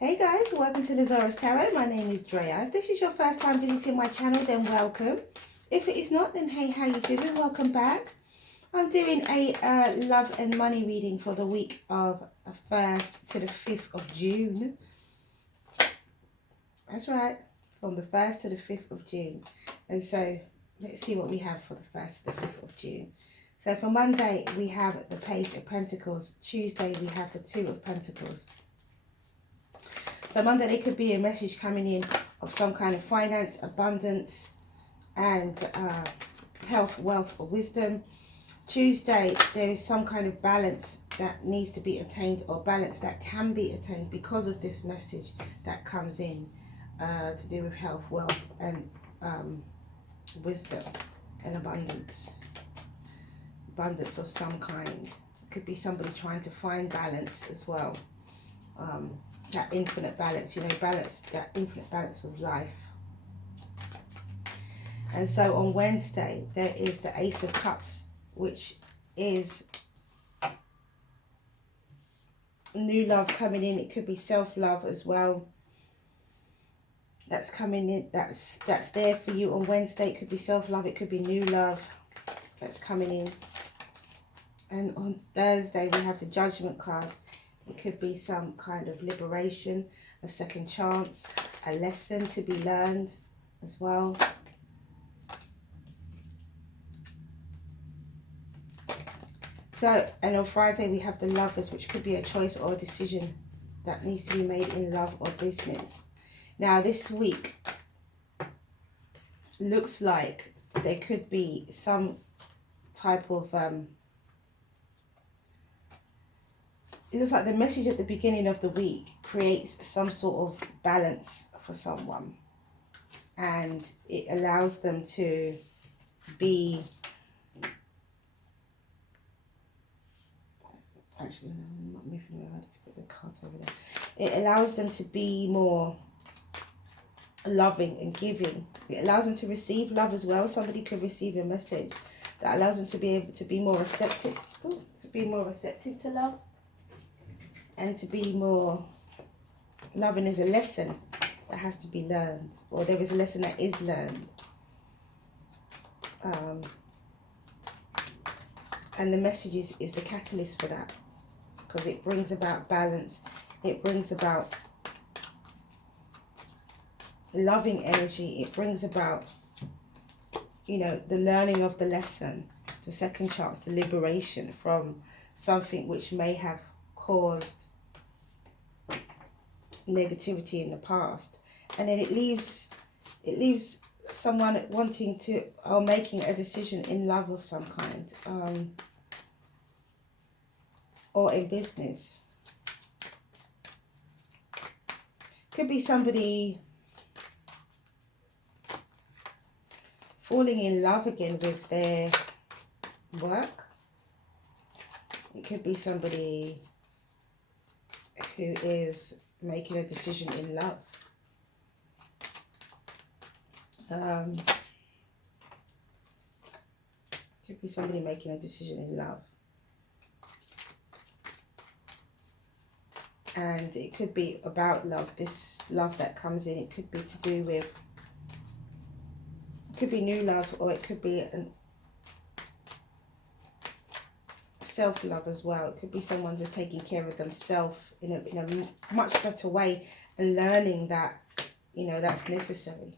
Hey guys, welcome to the Zarious Tarot. My name is Drea. If this is your first time visiting my channel, then welcome. If it is not, then hey, how you doing? Welcome back. I'm doing a love and money reading for the week of 1st to the 5th of June. That's right, from the 1st to the 5th of June. And so let's see what we have for the 1st to the 5th of June. So for Monday, we have the Page of Pentacles. Tuesday, we have the Two of Pentacles. So Monday, there could be a message coming in of some kind of finance, abundance, and health, wealth, or wisdom. Tuesday, there is some kind of balance that needs to be attained, or balance that can be attained because of this message that comes in to do with health, wealth, and wisdom and abundance. Abundance of some kind. It could be somebody trying to find balance as well. That infinite balance, you know, balance, that infinite balance of life. And so on Wednesday, there is the Ace of Cups, which is new love coming in. It could be self-love as well. That's coming in, that's there for you on Wednesday. It could be self-love, it could be new love that's coming in. And on Thursday, we have the Judgment card. It could be some kind of liberation, a second chance, a lesson to be learned as well. So, and on Friday we have the Lovers, which could be a choice or a decision that needs to be made in love or business. Now this week looks like there could be some type of it looks like the message at the beginning of the week creates some sort of balance for someone, and it allows them to be, actually no, I'm not moving around, let's put the cards over there. It allows them to be more loving and giving. It allows them to receive love as well. Somebody could receive a message that allows them to be able to be more receptive, to love, and to be more loving. Is a lesson that has to be learned, or there is a lesson that is learned. And the message is the catalyst for that, because it brings about balance. It brings about loving energy. It brings about, you know, the learning of the lesson, the second chance, the liberation from something which may have caused negativity in the past. And then it leaves someone wanting to, or making a decision in love of some kind, or in business. Could be somebody falling in love again with their work. It could be somebody who is making a decision in love. Could be somebody making a decision in love. And it could be about love, this love that comes in. It could be to do with, it could be new love, or it could be an self-love as well. It could be someone just taking care of themselves in a much better way, and learning that, you know, that's necessary.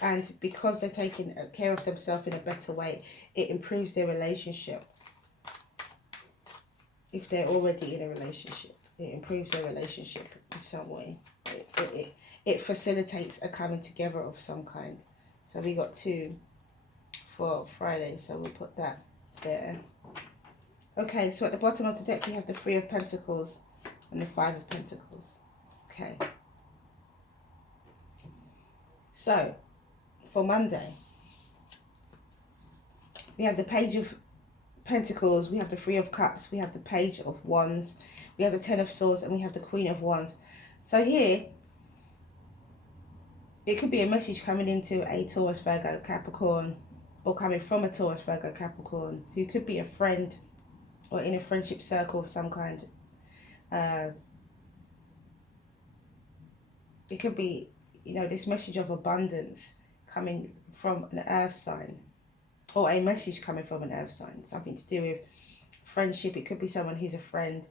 And because they're taking care of themselves in a better way, it improves their relationship. If they're already in a relationship, it improves their relationship in some way. It facilitates a coming together of some kind. So we got 2 for Friday, so we'll put that there. Okay, so at the bottom of the deck we have the Three of Pentacles and the Five of Pentacles. Okay. So, for Monday, we have the Page of Pentacles, we have the Three of Cups, we have the Page of Wands, we have the Ten of Swords, and we have the Queen of Wands. So here, it could be a message coming into a Taurus, Virgo, Capricorn, or coming from a Taurus, Virgo, Capricorn, who could be a friend or in a friendship circle of some kind. it could be, you know, this message of abundance coming from an earth sign, or a message coming from an earth sign, something to do with friendship. It could be someone who's a friend.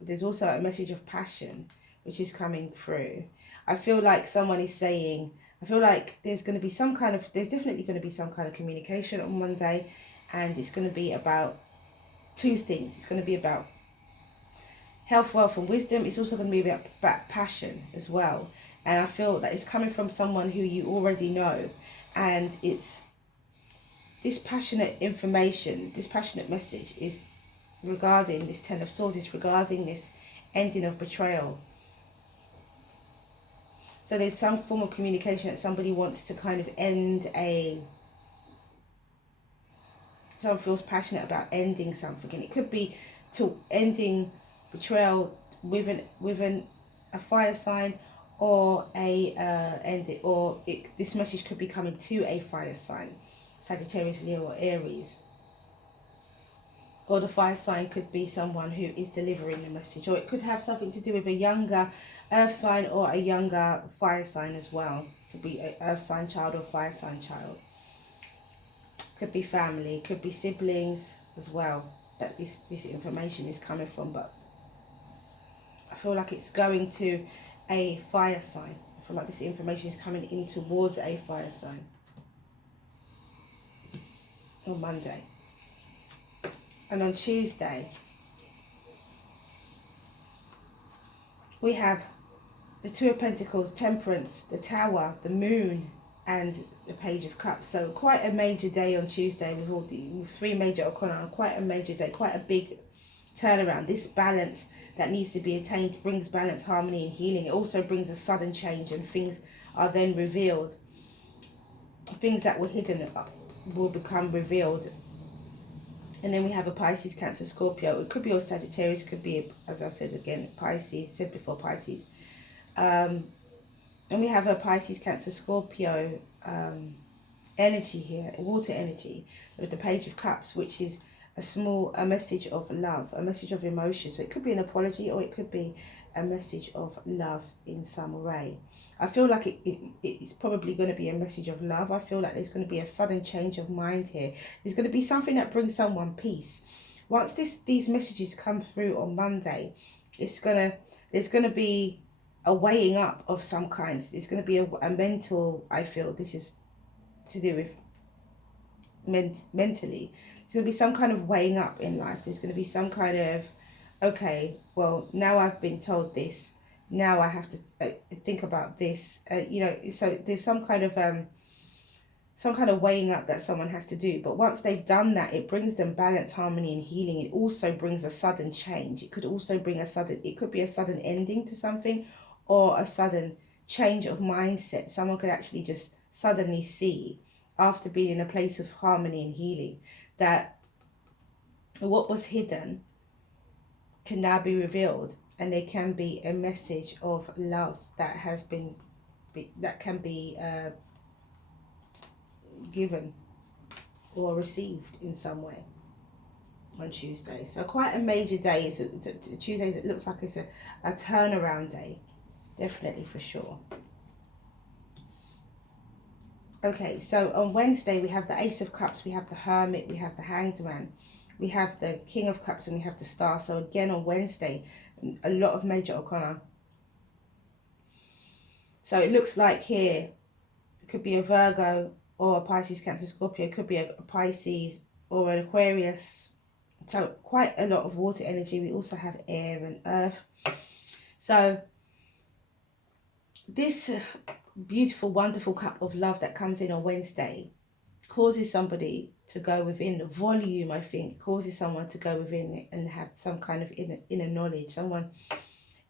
There's also a message of passion which is coming through. I feel like someone is saying, I feel like there's definitely going to be some kind of communication on Monday, and it's going to be about two things. It's going to be about health, wealth and wisdom. It's also going to be about passion as well. And I feel that it's coming from someone who you already know, and it's this passionate information, this passionate message is regarding this Ten of Swords, is regarding this ending of betrayal. So there's some form of communication that somebody wants to kind of end someone feels passionate about ending something, and it could be to ending betrayal with a fire sign, or this message could be coming to a fire sign, Sagittarius, Leo or Aries. Or the fire sign could be someone who is delivering the message, or it could have something to do with a younger earth sign or a younger fire sign as well. Could be an earth sign child or fire sign child. Could be family, could be siblings as well, that this information is coming from. But I feel like it's going to a fire sign. I feel like this information is coming in towards a fire sign on Monday. And on Tuesday, we have the Two of Pentacles, Temperance, the Tower, the Moon, and the Page of Cups. So quite a major day on Tuesday with with three major arcana. Quite a major day, quite a big turnaround. This balance that needs to be attained brings balance, harmony and healing. It also brings a sudden change, and things are then revealed. Things that were hidden will become revealed. And then we have a Pisces, Cancer, Scorpio. It could be all Sagittarius, could be, as I said again, Pisces, said before, Pisces. And we have a Pisces, Cancer, Scorpio energy here, water energy, with the Page of Cups, which is a message of love, a message of emotion. So it could be an apology, or it could be a message of love in some way. I feel like it's probably going to be a message of love. I feel like there's going to be a sudden change of mind here. There's going to be something that brings someone peace. Once these messages come through on Monday, there's going to be a weighing up of some kind. It's going to be a mental, I feel this is to do with mentally. There's going to be some kind of weighing up in life. There's going to be some kind of, okay, well, now I've been told this. Now I have to think about this. So there's some kind of weighing up that someone has to do. But once they've done that, it brings them balance, harmony and healing. It also brings a sudden change. It could also bring it could be a sudden ending to something, or a sudden change of mindset. Someone could actually just suddenly see, after being in a place of harmony and healing, that what was hidden can now be revealed, and there can be a message of love that can be given or received in some way on Tuesday. So quite a major day. Tuesdays, it looks like it's a turnaround day, definitely, for sure. Okay, so on Wednesday we have the Ace of Cups, we have the Hermit, we have the Hanged Man, we have the King of Cups, and we have the Star. So again on Wednesday, a lot of major arcana. So it looks like here, it could be a Virgo or a Pisces, Cancer, Scorpio. It could be a Pisces or an Aquarius. So quite a lot of water energy. We also have air and earth. So this beautiful, wonderful cup of love that comes in on Wednesday causes somebody to go within. The volume, I think, causes someone to go within and have some kind of inner knowledge.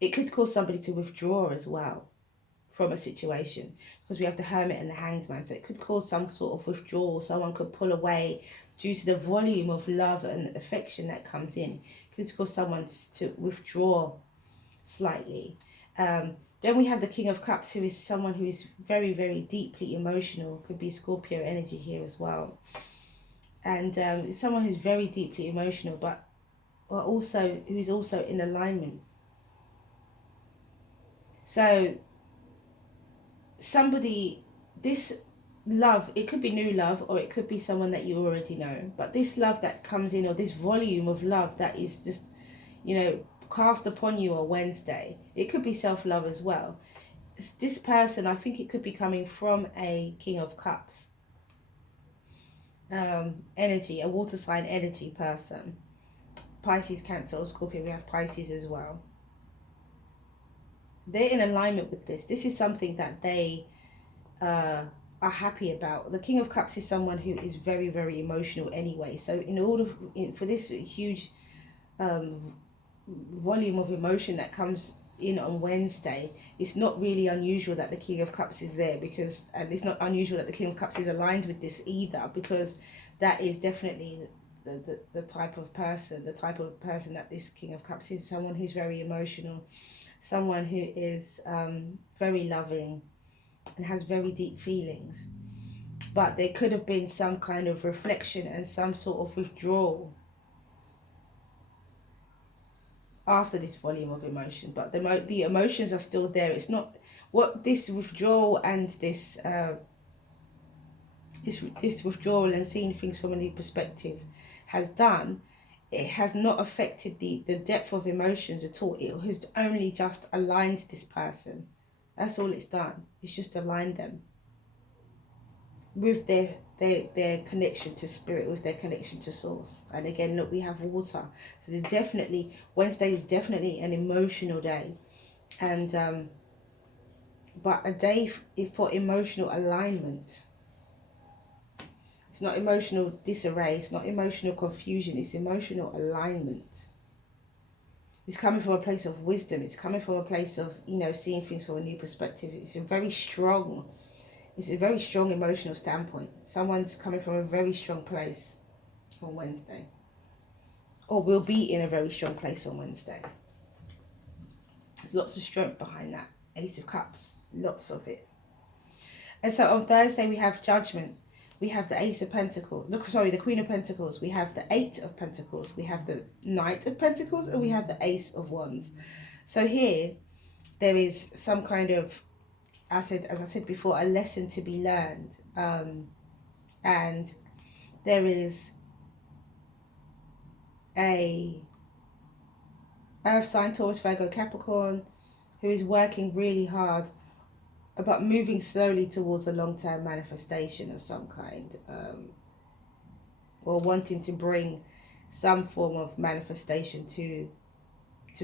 It could cause somebody to withdraw as well from a situation, because we have the Hermit and the Hanged Man. So it could cause some sort of withdrawal. Someone could pull away due to the volume of love and affection that comes in. It could cause someone to withdraw slightly. Then we have the King of Cups, who is someone who is very, very deeply emotional. Could be Scorpio energy here as well. And someone who's very deeply emotional, but who is also in alignment. So somebody, this love, it could be new love or it could be someone that you already know, but this love that comes in, or this volume of love that is just, you know, cast upon you on Wednesday, it could be self-love as well. This person, I think it could be coming from a King of Cups energy, a water sign energy person. Pisces, Cancer, or Scorpio. We have Pisces as well. They're in alignment with this. This is something that they are happy about. The King of Cups is someone who is very, very emotional anyway. So in order for this huge volume of emotion that comes in on Wednesday, it's not really unusual that the King of Cups is there, because, and it's not unusual that the King of Cups is aligned with this either, because that is definitely the type of person, that this King of Cups is. Someone who's very emotional, someone who is very loving and has very deep feelings. But there could have been some kind of reflection and some sort of withdrawal after this volume of emotion, but the emotions are still there. It's not what this withdrawal and this withdrawal and seeing things from a new perspective has done. It has not affected the depth of emotions at all. It has only just aligned this person. That's all it's done. It's just aligned them with their connection to spirit, with their connection to source. And again, look, we have water, so there's definitely, Wednesday is definitely an emotional day, and but a day for emotional alignment. It's not emotional disarray, it's not emotional confusion, it's emotional alignment. It's coming from a place of wisdom. It's coming from a place of, you know, seeing things from a new perspective. It's a very strong emotional standpoint. Someone's coming from a very strong place on Wednesday, or will be in a very strong place on Wednesday. There's lots of strength behind that Ace of Cups, lots of it. And so on Thursday we have Judgment. We have the Ace of Pentacles. Look, sorry, the Queen of Pentacles. We have the Eight of Pentacles. We have the Knight of Pentacles, and we have the Ace of Wands. So here there is some kind of, as I said before, a lesson to be learned, and there is a Earth sign, Taurus, Virgo, Capricorn, who is working really hard about moving slowly towards a long-term manifestation of some kind, or wanting to bring some form of manifestation to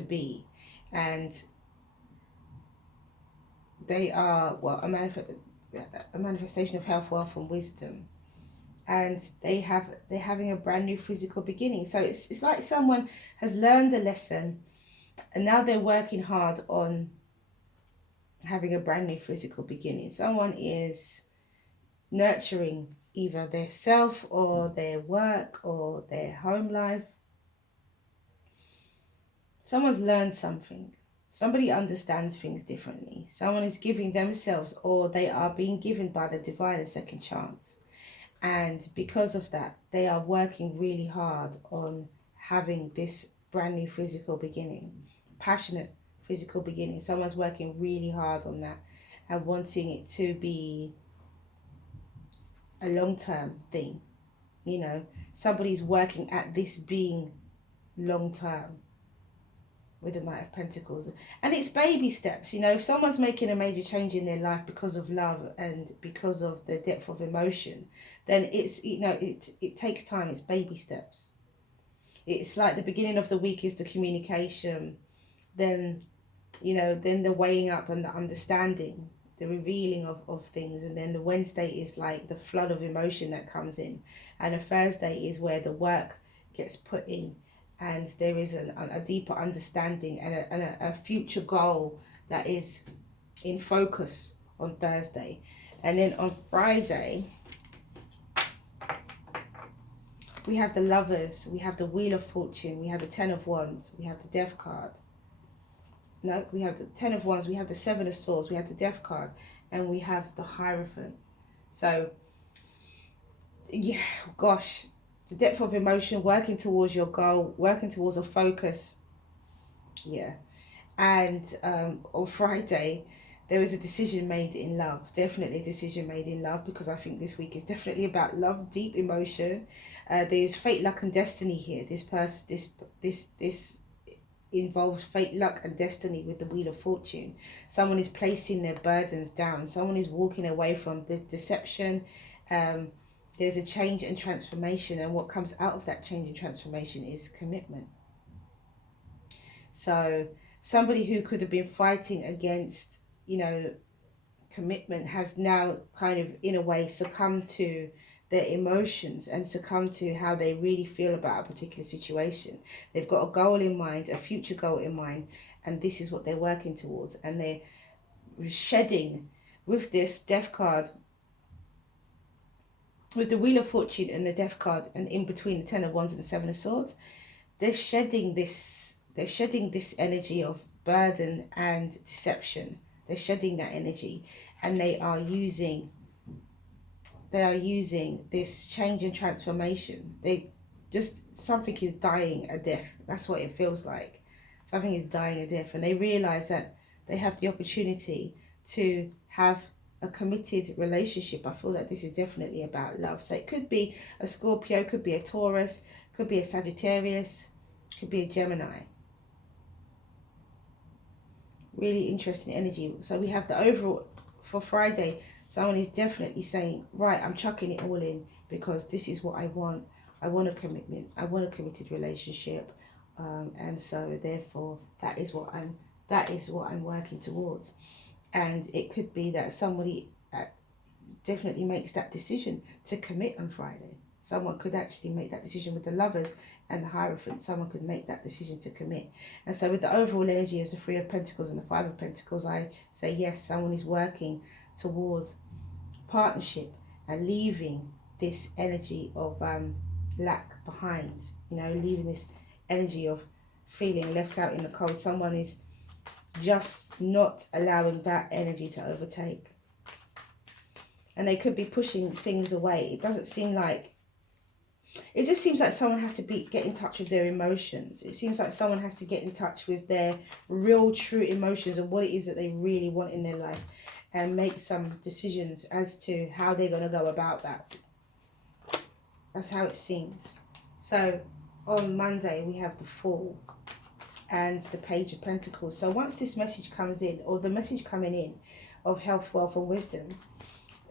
be. And they are, well, a manifestation of health, wealth and wisdom, and they're having a brand new physical beginning. So it's like someone has learned a lesson and now they're working hard on having a brand new physical beginning. Someone is nurturing either their self or their work or their home life. Someone's learned something. Somebody understands things differently. Someone is giving themselves, or they are being given by the divine, a second chance. And because of that, they are working really hard on having this brand new physical beginning. Passionate physical beginning. Someone's working really hard on that and wanting it to be a long-term thing. You know, somebody's working at this being long-term with the Knight of Pentacles. And it's baby steps. You know, if someone's making a major change in their life because of love and because of the depth of emotion, then it's, you know, it takes time. It's baby steps. It's like the beginning of the week is the communication, then, you know, then the weighing up and the understanding, the revealing of things, and then the Wednesday is like the flood of emotion that comes in, and the Thursday is where the work gets put in, and there is a deeper understanding and a future goal that is in focus on Thursday. And then on Friday we have the Lovers, we have the Wheel of Fortune, we have the Ten of Wands, we have the Death card. No, we have the Ten of Wands, we have the Seven of Swords, we have the Death card, and we have the Hierophant. So, yeah, gosh, the depth of emotion, working towards your goal, working towards a focus. Yeah. And on Friday, there was a decision made in love. Definitely a decision made in love, because I think this week is definitely about love, deep emotion. There's fate, luck, and destiny here. This involves fate, luck, and destiny with the Wheel of Fortune. Someone is placing their burdens down. Someone is walking away from the deception. There's a change and transformation, and what comes out of that change and transformation is commitment. So somebody who could have been fighting against, commitment has now kind of, in a way, succumbed to their emotions and succumb to how they really feel about a particular situation. They've got a goal in mind, a future goal in mind, and this is what they're working towards. And they're shedding, with this Death card, with the Wheel of Fortune and the Death card, and in between the Ten of Wands and the Seven of Swords, they're shedding this energy of burden and deception. They're shedding that energy, and they are using this change and transformation. Something is dying a death. That's what it feels like. Something is dying a death, and they realize that they have the opportunity to have a committed relationship. I feel that this is definitely about love. So it could be a Scorpio, could be a Taurus, could be a Sagittarius, could be a Gemini. Really interesting energy. So we have the overall for Friday. Someone is definitely saying, right, I'm chucking it all in, because this is what I want. I want a commitment. I want a committed relationship, and so therefore that is what I'm working towards. And it could be that somebody definitely makes that decision to commit on Friday. Someone could actually make that decision with the Lovers and the Hierophant. Someone could make that decision to commit. And so with the overall energy as the Three of Pentacles and the Five of Pentacles, I say yes, someone is working towards partnership and leaving this energy of lack behind. Leaving this energy of feeling left out in the cold. Someone is just not allowing that energy to overtake. And they could be pushing things away. It just seems like someone has to get in touch with their emotions. It seems like someone has to get in touch with their real, true emotions and what it is that they really want in their life, and make some decisions as to how they're going to go about that. That's how it seems. So on Monday, we have the Fool and the Page of Pentacles. So once this message comes in, or the message coming in of health, wealth, and wisdom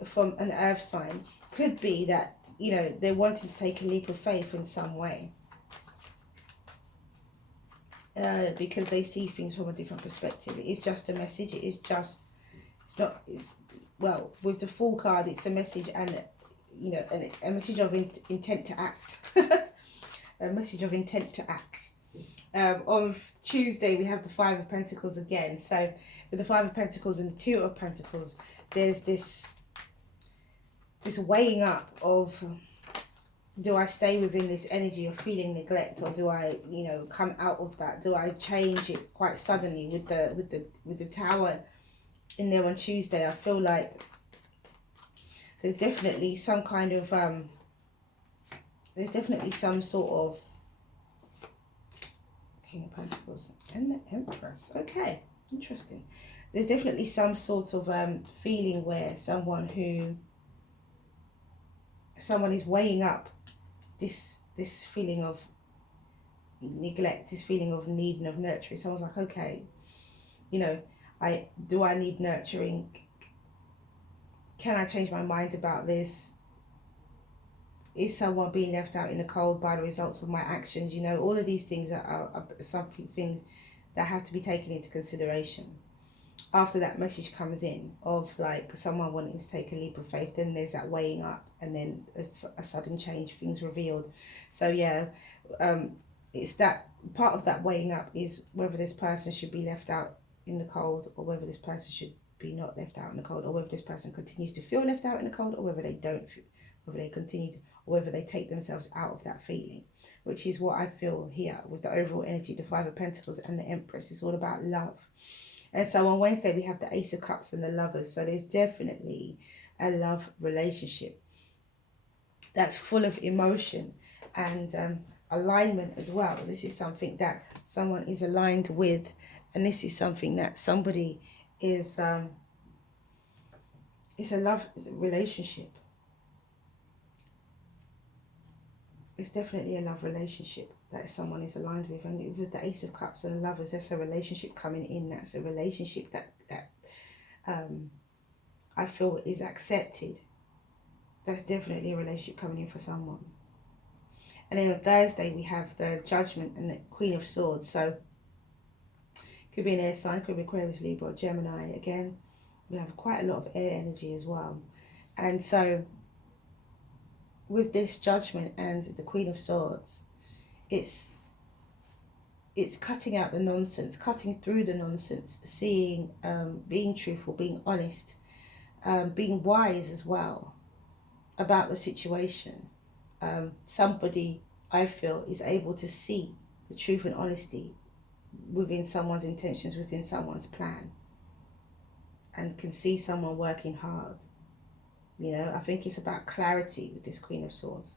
from an earth sign, could be that, they're wanting to take a leap of faith in some way. Because they see things from a different perspective. It is just a message. Well, with the Fool card, it's a message, and a message of intent to act. A message of intent to act. On Tuesday, we have the Five of Pentacles again. So with the Five of Pentacles and the Two of Pentacles, there's this weighing up of, do I stay within this energy of feeling neglect, or do I, come out of that? Do I change it quite suddenly? With the Tower in there on Tuesday, I feel like there's definitely some kind of there's definitely some sort of King of Pentacles and the Empress. Okay, interesting. There's definitely some sort of feeling where someone is weighing up this feeling of neglect, this feeling of need and of nurturing. Someone's like, okay, I need nurturing? Can I change my mind about this? Is someone being left out in the cold by the results of my actions? All of these things are things that have to be taken into consideration. After that message comes in of like someone wanting to take a leap of faith, then there's that weighing up, and then a sudden change, things revealed. So yeah, it's that part of that weighing up is whether this person should be left out in the cold, or whether this person should be not left out in the cold, or whether this person continues to feel left out in the cold, or whether they don't, whether they continue to, or whether they take themselves out of that feeling, which is what I feel here with the overall energy, the Five of Pentacles and the Empress. It's all about love. And so on Wednesday, we have the Ace of Cups and the Lovers. So there's definitely a love relationship that's full of emotion and alignment as well. This is something that someone is aligned with And this is something that somebody is, it's a relationship. It's definitely a love relationship that someone is aligned with. And with the Ace of Cups and the Lovers, that's a relationship coming in. That's a relationship that I feel is accepted. That's definitely a relationship coming in for someone. And then on Thursday, we have the Judgment and the Queen of Swords. So could be an air sign, could be Aquarius, Libra, or Gemini. Again, we have quite a lot of air energy as well. And so with this Judgment and the Queen of Swords, it's cutting out the nonsense, cutting through the nonsense, seeing, being truthful, being honest, being wise as well about the situation. Somebody, I feel, is able to see the truth and honesty within someone's intentions, within someone's plan, and can see someone working hard. You know, I think it's about clarity with this Queen of Swords.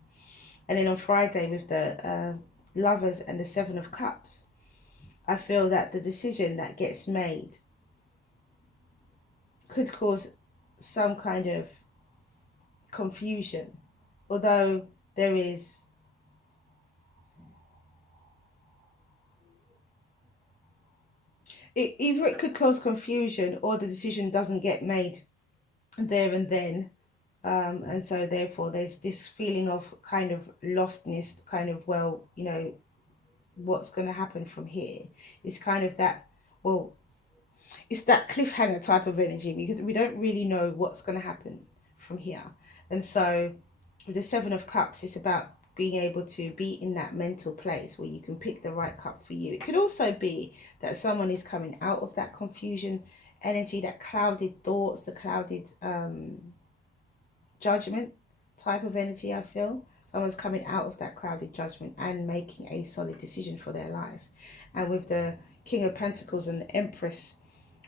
And then on Friday with the Lovers and the Seven of Cups, I feel that the decision that gets made could cause some kind of confusion, although there is either it could cause confusion or the decision doesn't get made there and then, and so therefore there's this feeling of kind of lostness, kind of, well, you know, what's going to happen from here. It's kind of that, well, it's that cliffhanger type of energy, because we don't really know what's going to happen from here. And so with the Seven of Cups, it's about being able to be in that mental place where you can pick the right cup for you. It could also be that someone is coming out of that confusion energy, that clouded thoughts, the clouded judgment type of energy. I feel someone's coming out of that clouded judgment and making a solid decision for their life. And with the King of Pentacles and the Empress,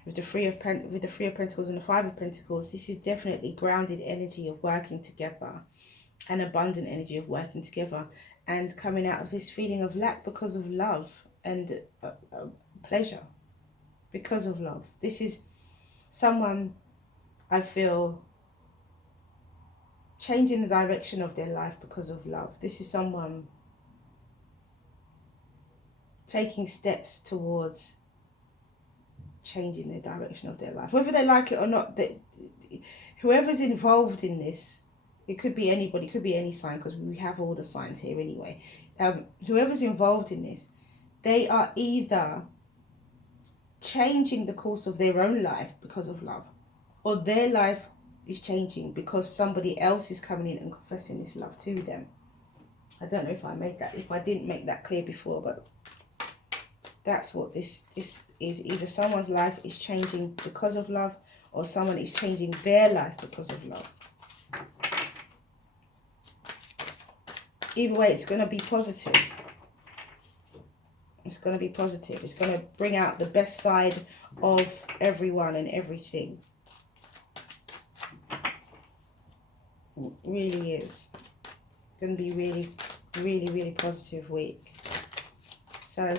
with the Three of Pentacles and the Five of Pentacles, this is definitely grounded energy of working together, an abundant energy of working together, and coming out of this feeling of lack because of love and pleasure because of love. This is someone, I feel, changing the direction of their life because of love. This is someone taking steps towards changing the direction of their life, whether they like it or not. That whoever's involved in this, it could be anybody, it could be any sign, because we have all the signs here anyway. Whoever's involved in this, they are either changing the course of their own life because of love, or their life is changing because somebody else is coming in and confessing this love to them. I don't know if I didn't make that clear before, but that's what this is. Either someone's life is changing because of love, or someone is changing their life because of love. Either way, it's going to be positive. It's going to be positive. It's going to bring out the best side of everyone and everything. It really is. It's going to be really, really, really positive week. So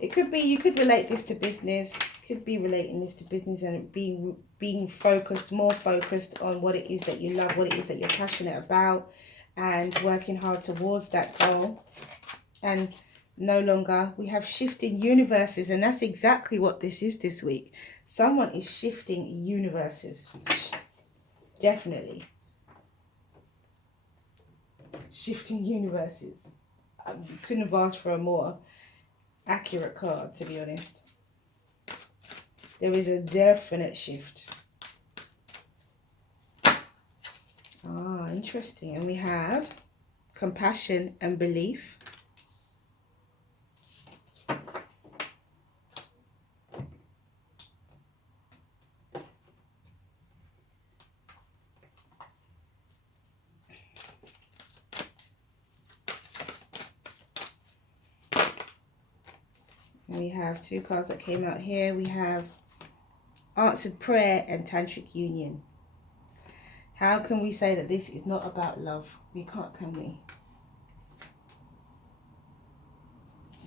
it could be, you could relate this to business. Could be relating this to business and being focused, more focused on what it is that you love, what it is that you're passionate about, and working hard towards that goal. And no longer, we have shifting universes, and that's exactly what this is this week. Someone is shifting universes. Definitely. Shifting universes. I couldn't have asked for a more accurate card, to be honest. There is a definite shift. Ah, interesting. And we have compassion and belief. And we have two cards that came out here. We have answered prayer and tantric union. How can we say that this is not about love? We can't, can we?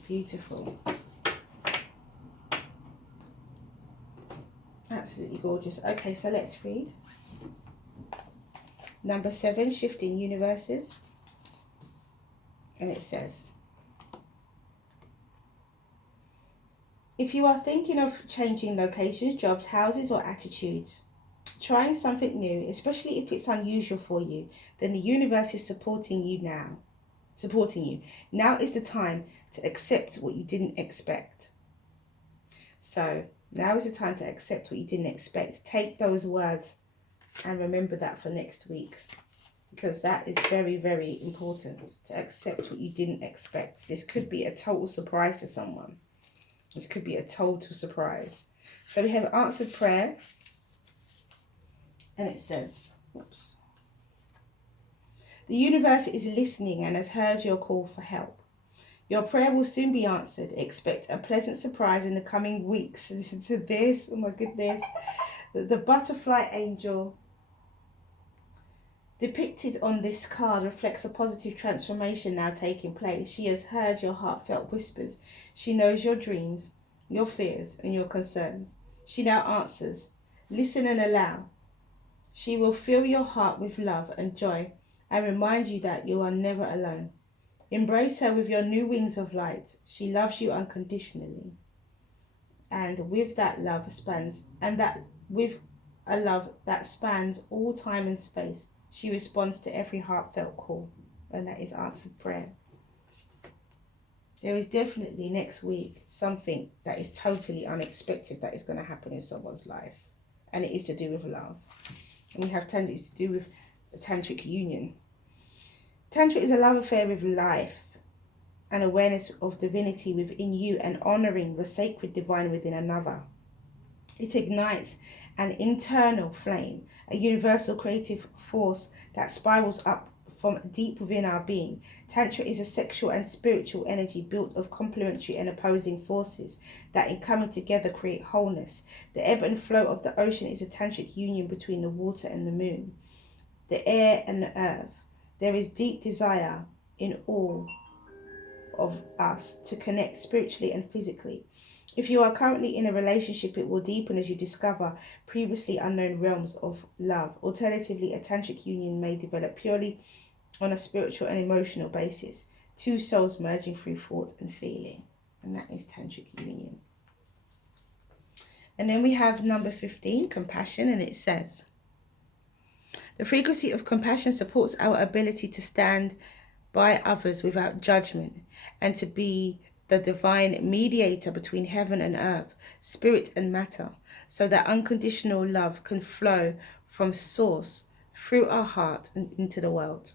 Beautiful. Absolutely gorgeous. Okay, so let's read. Number 7, Shifting Universes. And it says, if you are thinking of changing locations, jobs, houses, or attitudes, trying something new, especially if it's unusual for you, then the universe is supporting you now. Now is the time to accept what you didn't expect. So now is the time to accept what you didn't expect. Take those words and remember that for next week, because that is very, very important, to accept what you didn't expect. This could be a total surprise to someone. This could be a total surprise. So we have answered prayer, and it says, oops, the universe is listening and has heard your call for help. Your prayer will soon be answered. Expect a pleasant surprise in the coming weeks. Listen to this. Oh my goodness. The butterfly angel depicted on this card reflects a positive transformation now taking place. She has heard your heartfelt whispers. She knows your dreams, your fears, and your concerns. She now answers. Listen and allow. She will fill your heart with love and joy and remind you that you are never alone. Embrace her with your new wings of light. She loves you unconditionally. And with that love spans, and that with a love that spans all time and space, she responds to every heartfelt call. And that is answered prayer. There is definitely next week something that is totally unexpected that is going to happen in someone's life. And it is to do with love. And we have it's to do with the tantric union. Tantra is a love affair with life and awareness of divinity within you and honouring the sacred divine within another. It ignites an internal flame, a universal creative force that spirals up from deep within our being. Tantra is a sexual and spiritual energy built of complementary and opposing forces that in coming together create wholeness. The ebb and flow of the ocean is a tantric union between the water and the moon, the air and the earth. There is deep desire in all of us to connect spiritually and physically. If you are currently in a relationship, it will deepen as you discover previously unknown realms of love. Alternatively, a tantric union may develop purely on a spiritual and emotional basis. Two souls merging through thought and feeling. And that is tantric union. And then we have number 15, compassion, and it says, the frequency of compassion supports our ability to stand by others without judgment and to be the divine mediator between heaven and earth, spirit and matter, so that unconditional love can flow from source through our heart and into the world.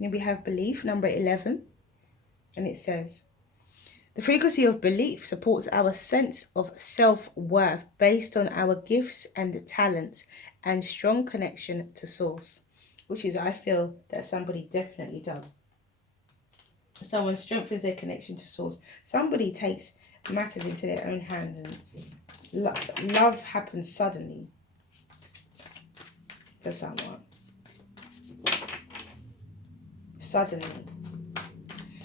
Then we have belief, number 11, and it says, the frequency of belief supports our sense of self-worth based on our gifts and talents and strong connection to source, which is, I feel, that somebody definitely does. Someone strengthens their connection to source. Somebody takes matters into their own hands and love happens suddenly for someone. Suddenly.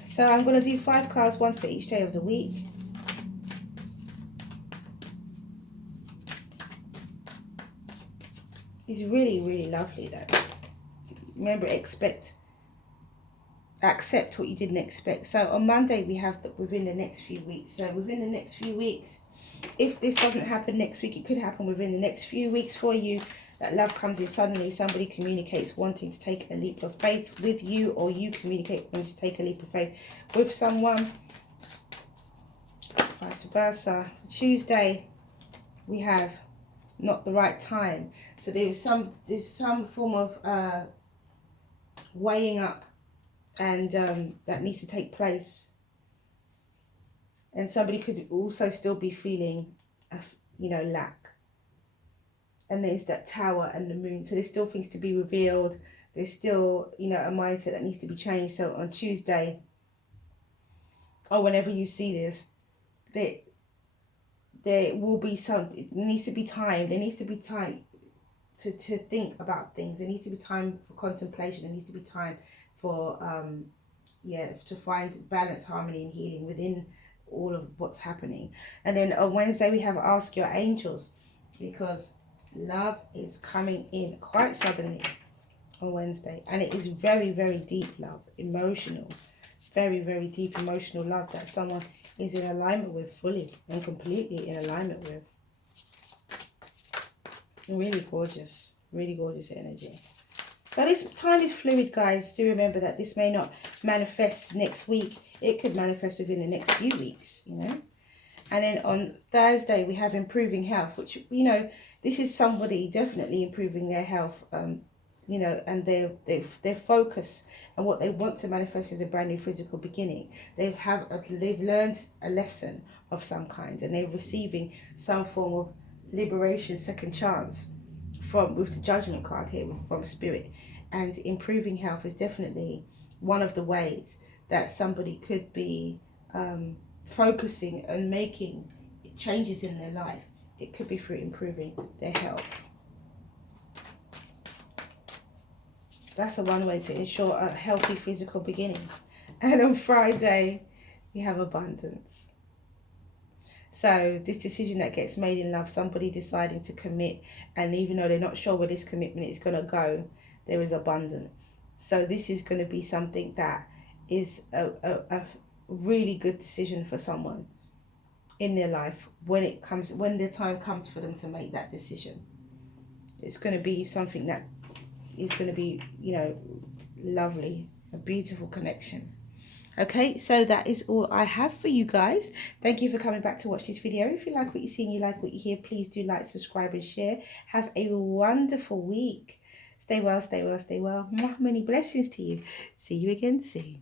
So I'm going to do 5 cards, one for each day of the week. It's really, really lovely though. Remember, accept what you didn't expect. So on Monday we have within the next few weeks. So within the next few weeks, if this doesn't happen next week, it could happen within the next few weeks for you. That love comes in suddenly. Somebody communicates wanting to take a leap of faith with you, or you communicate wanting to take a leap of faith with someone. Vice versa. Tuesday, we have not the right time. So there's some form of weighing up and that needs to take place. And somebody could also still be feeling, lack. And there's that tower and the moon. So there's still things to be revealed. There's still, a mindset that needs to be changed. So on Tuesday, or whenever you see this, there will be it needs to be time. There needs to be time to think about things. There needs to be time for contemplation. There needs to be time for, to find balance, harmony and healing within all of what's happening. And then on Wednesday we have Ask Your Angels, because love is coming in quite suddenly on Wednesday, and it is very, very deep love, emotional, very, very deep emotional love that someone is in alignment with, fully and completely in alignment with. Really gorgeous energy. So this time is fluid, guys. Do remember that this may not manifest next week. It could manifest within the next few weeks, you know. And then on Thursday, we have improving health, which, you know, this is somebody definitely improving their health, you know, and their focus and what they want to manifest is a brand new physical beginning. They've learned a lesson of some kind, and they're receiving some form of liberation, second chance, with the Judgment card here from Spirit. And improving health is definitely one of the ways that somebody could be focusing and making changes in their life. It could be through improving their health. That's the one way to ensure a healthy physical beginning. And on Friday, we have abundance. So this decision that gets made in love, somebody deciding to commit, and even though they're not sure where this commitment is going to go, there is abundance. So this is going to be something that is a really good decision for someone in their life when the time comes for them to make that decision. It's going to be something that is going to be, you know, lovely, a beautiful connection. Okay, so that is all I have for you guys. Thank you for coming back to watch this video. If you like what you see and you like what you hear, please do like, subscribe and share. Have a wonderful week. Stay well, stay well, stay well. Mwah, many blessings to you. See you again soon.